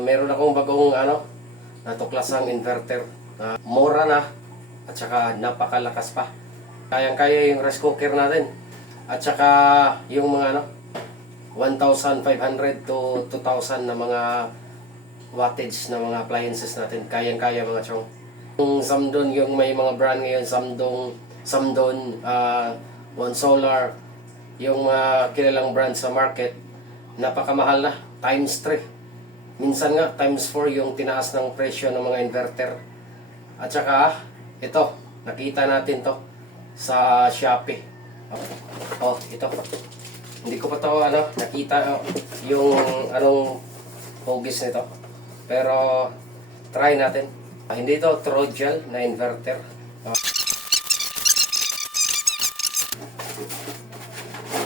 Meron akong bagong natuklasang inverter. Mura na at saka napakalakas pa. Kayang-kaya yung rice cooker natin. At saka yung mga 1,500 to 2,000 na mga wattage na mga appliances natin. Kayang-kaya mga chong. Yung Samdon, yung may mga brand ngayon, Samdon, One Solar, yung kilalang brand sa market, napakamahal na, times 3. Minsan nga, times 4 yung tinaas ng presyo ng mga inverter. At saka, ito, nakita natin to sa Shopee. Ito. Hindi ko pa to nakita yung anong hugis nito. Pero, try natin. Hindi ito Trojan na inverter.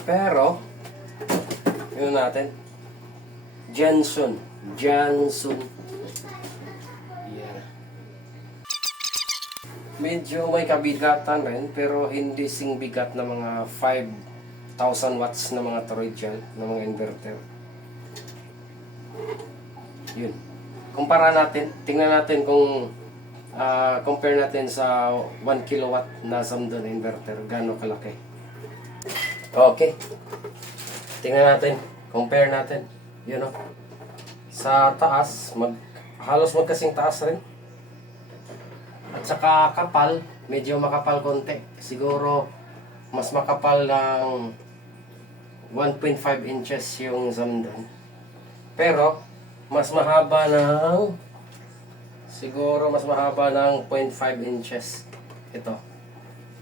Pero, yun natin. Johnson. Yan. Medyo may kabigatan rin, pero hindi sing bigat na mga 5,000 watts na mga Trojan na mga inverter. Yun. Kumpara natin, tingnan natin kung compare natin sa 1 kilowatt na Samdon inverter, gaano kalaki. Okay. Tingnan natin, compare natin. Yun o. Sa taas, halos magkasing taas rin. At saka kapal, medyo makapal konti. Siguro mas makapal ng 1.5 inches yung Samdon. Pero mas mahaba ng siguro mas mahaba ng 0.5 inches ito.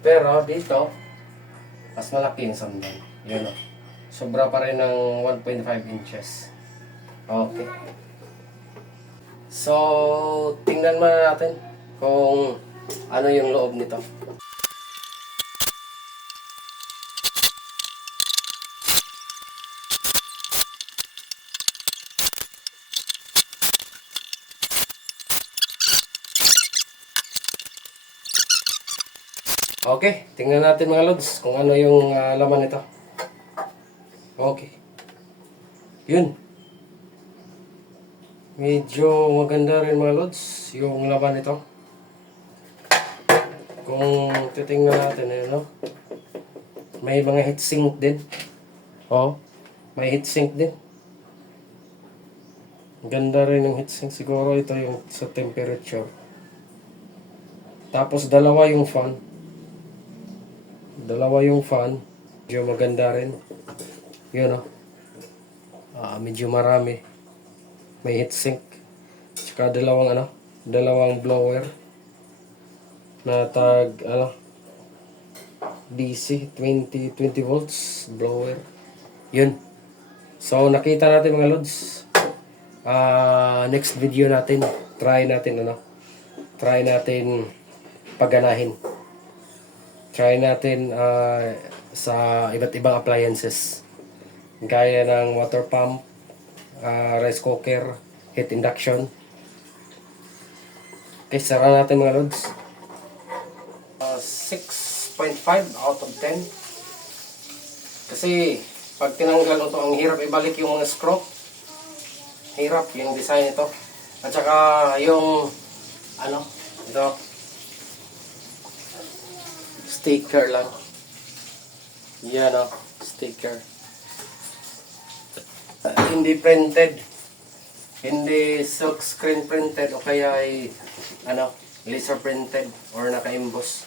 Pero dito mas malaki yung Samdon. Yun o. Sobra pa rin ng 1.5 inches. Okay. So, tingnan muna natin kung ano yung loob nito. Okay, tingnan natin mga lods kung ano yung laman nito. Okay. Yun. Medyo maganda rin mga lods yung laman nito. Kung titingnan natin may mga heatsink din. May heatsink din. Ganda rin yung heatsink. Siguro ito yung sa temperature. Tapos dalawa yung fan. Medyo maganda rin. Yun medyo marami. May heatsink. Tsaka dalawang blower na tag DC 20 volts blower. Yun. So nakita natin mga lods. Next video natin, try natin paganahin. Try natin sa iba't ibang appliances. Gaya ng water pump, rice cooker, heat induction. Okay, sara natin mga lods. 6.5 out of 10. Kasi pag tinanggal ito, ang hirap ibalik yung mga screw. Hirap yung design ito. At saka yung ito sticker lang. Yan sticker. Hindi printed. Hindi silk screen printed o kaya ay laser printed or naka-emboss.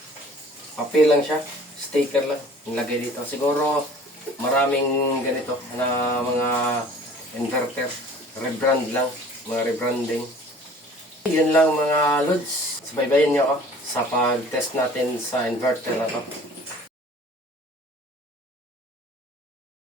Papel lang siya, sticker lang nilagay dito. Siguro maraming ganito na mga inverter, rebrand lang, mga rebranding. Yun lang mga lods. Subaybayan niyo ako sa pag-test natin sa inverter na to.